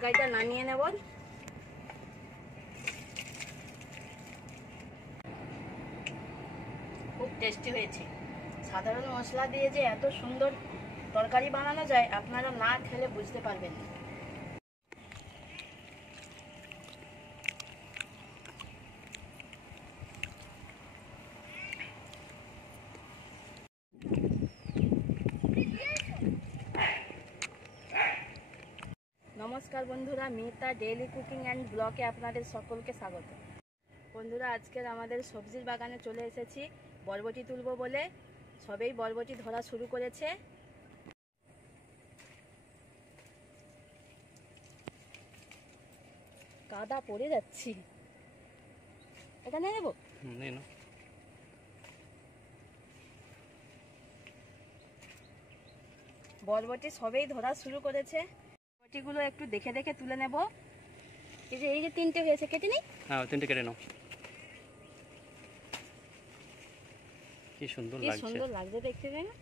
তরকারিটা নামিয়ে নেব। খুব টেস্টি হয়েছে। সাধারণ মশলা দিয়ে যে এত সুন্দর তরকারি বানানো যায় আপনারা না খেলে বুঝতে পারবেন না। নমস্কার বন্ধুরা, মিতা ডেইলি কুকিং অ্যান্ড ব্লগে আপনাদের সকলকে স্বাগত। বন্ধুরা, আজকের আমাদের সবজির বাগানে চলে এসেছি বরবটি তুলবো বলে। সবেই বরবটি ধরা শুরু করেছে। কাদা পড়ে যাচ্ছি, এটা নিয়ে নেবো। বরবটি সবেই ধরা শুরু করেছে। বরবটিগুলো একটু দেখে দেখে তুলে নেব। এই যে তিনটে হয়েছে, কেটে নিই। হ্যাঁ, তিনটে কেটে নাও। কি সুন্দর লাগছে, কি সুন্দর লাগছে দেখতে, তাই না?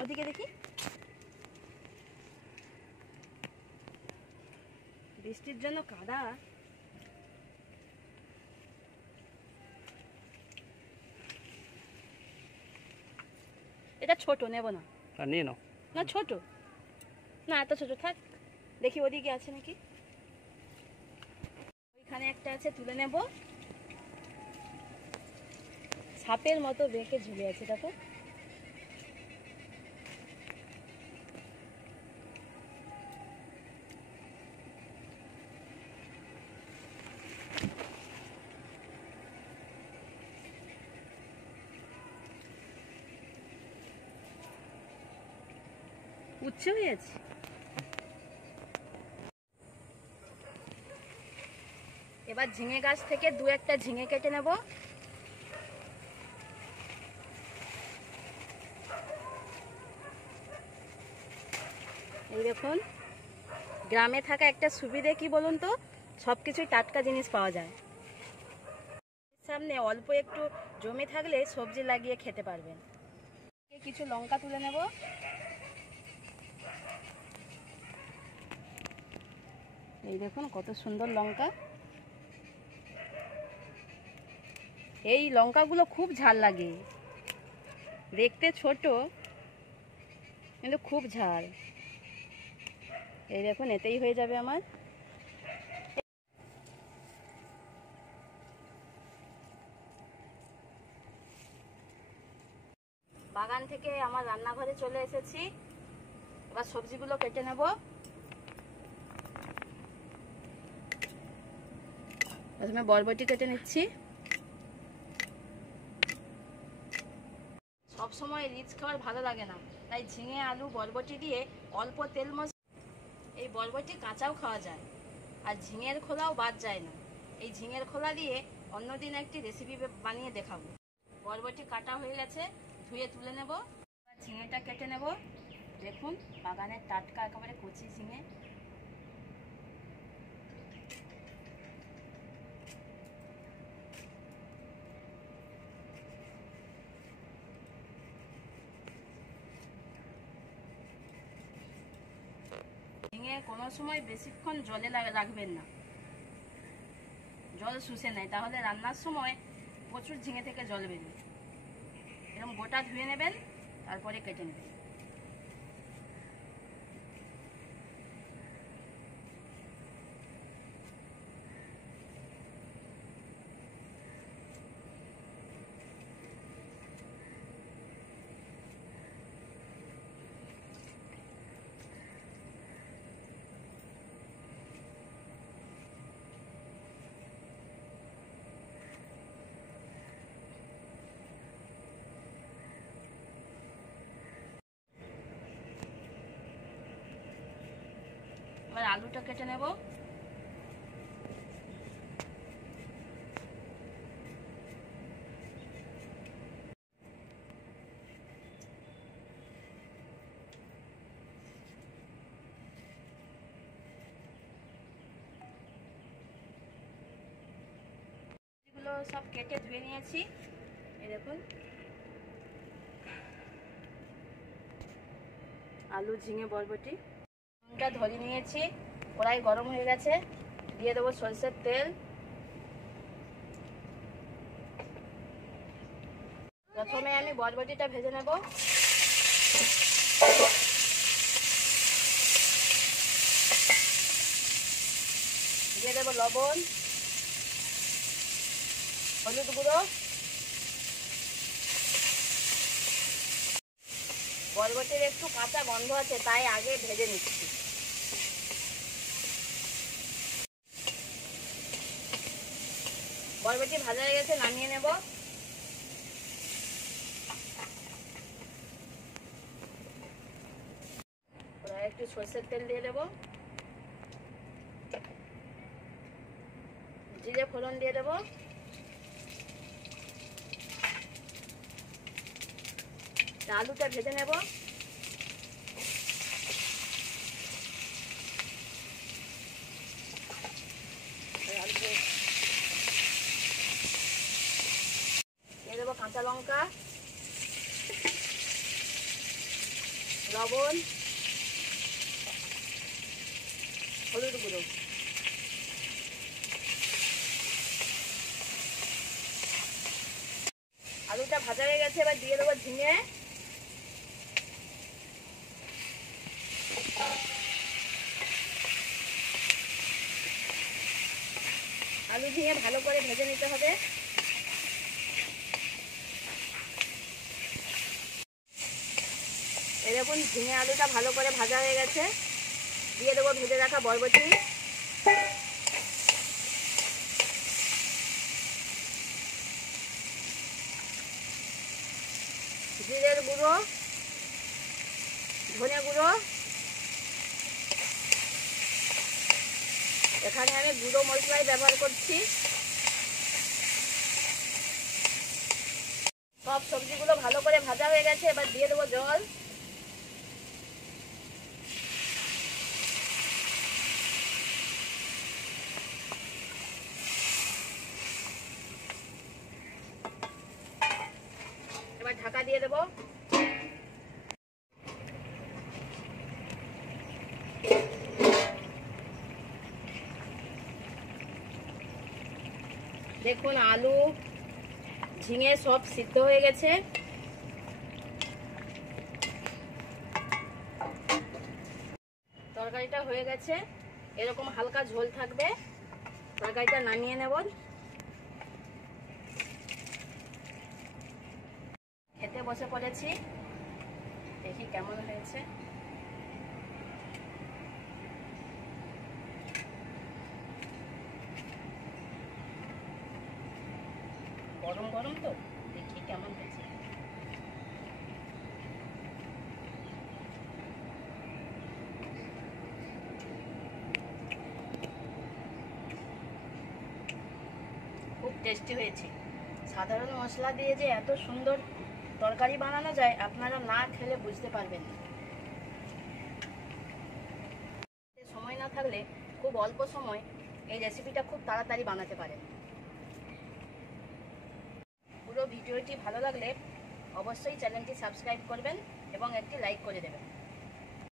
ওদিকে দেখি। বৃষ্টির জন্য কাদা। এটা ছোট নেব না। নিয়ে নাও। না ছোট না, এত ছোট থাক। দেখি ওদিকে আছে নাকি। ওইখানে একটা আছে, তুলে নেব। সাপের মতো বেঁকে ঝুলে আছে, দেখো। উচ্ছে হয়েছে। এবার ঝিঙে গাছ থেকে দু একটা ঝিঙে কেটে নেব। এই দেখুন, গ্রামে থাকা একটা সুবিধে কি বলুন তো, সবকিছুই টাটকা জিনিস পাওয়া যায়। সামনে অল্প একটু জমি থাকলে সবজি লাগিয়ে খেতে পারবেন। কিছু লঙ্কা তুলে নেব। এই দেখুন কত সুন্দর লঙ্কা। এই লঙ্কাগুলো খুব ঝাল লাগে, দেখতে ছোট কিন্তু খুব ঝাল। এই দেখুন, এতেই হয়ে যাবে আমার। বাগান থেকে আমার রান্নাঘরে চলে এসেছি। এবার সবজিগুলো কেটে নেব। প্রথমে বরবটি কেটে নিচ্ছি। সব সময় রিচ খাবার ভালো লাগে না, তাই ঝিঙে আলু বরবটি দিয়ে অল্প তেল মশলা। এই বরবটি কাঁচাও খাওয়া যায়, আর ঝিঙের খোলাও বাদ যায় না। এই ঝিঙের খোলা দিয়ে অন্যদিন একটি রেসিপি বানিয়ে দেখাবো। বরবটি কাটা হয়ে গেছে, ধুয়ে তুলে নেব। ঝিঙেটা কেটে নেব। দেখুন, বাগানের টাটকা একেবারে কচি ঝিঙে। ঝিঙে কোনো সময় বেশিক্ষণ জলে রাখবেন না, জল শুষে নেয়, তাহলে রান্নার সময় প্রচুর ঝিঙে থেকে জল বেরোবে। এরকম গোটা ধুয়ে নেবেন, তারপরে কেটে নেবেন। এবার আলুটা কেটে নেব। এগুলো সব কেটে ধুয়ে নিয়েছি। এই দেখুন আলু ঝিঙে বরবটি ধরে নিয়েছি, কড়াই গরম হয়ে গেছে, দিয়ে দেবো সরষের তেল। প্রথমে আমি বরবটিটা ভেজে নেব। দিয়ে দেবো লবণ, হলুদ গুঁড়ো। বরবটির একটু কাঁচা গন্ধ আছে, তাই আগে ভেজে নিচ্ছি। বরবটি ভাজা হয়ে গেছে, নামিয়ে নেব। একটু সরষের তেল দিয়ে দেবো, জিরে ফোড়ন দিয়ে দেবো, আলুটা ভেজে নেব। দিয়ে দেবো কাঁচা লঙ্কা, লবণ, হলুদ গুঁড়ো। আলুটা ভাজা হয়ে গেছে, এবার দিয়ে দেবো ঝিঙে। আলু ঝিঙে ভালো করে ভেজে নিতে হবে। এই দেখুন ঝিঙে আলুটা ভালো করে ভাজা হয়ে গেছে, দিয়ে দেবো ভেজে রাখা বরবটি। জিরের গুঁড়ো, ধনে গুঁড়ো, এখানে আমি গুঁড়ো মশলাই ব্যবহার করছি। সব সবজিগুলো ভালো করে ভাজা হয়ে গেছে, এবার দিয়ে দেবো জল। এবার ঢাকা দিয়ে দেবো। দেখুন আলু ঝিঙে সব সিদ্ধ হয়ে গেছে। তরকারিটা হয়ে গেছে, এরকম হালকা ঝোল থাকবে। তরকারিটা নামিয়ে নেব। খেতে বসে পড়েছি, দেখি কেমন হয়েছে। গরম গরম তো, দেখি কেমন হয়েছে। খুব টেস্টি হয়েছে। সাধারণ মশলা দিয়ে যে এত সুন্দর তরকারি বানানো যায়, আপনারা না খেলে বুঝতে পারবেন না। সময় না থাকলে খুব অল্প সময় এই রেসিপিটা খুব তাড়াতাড়ি বানাতে পারেন। পুরো ভিডিওটি ভালো লাগলে অবশ্যই চ্যানেলটি সাবস্ক্রাইব করবেন এবং একটি লাইক করে দেবেন।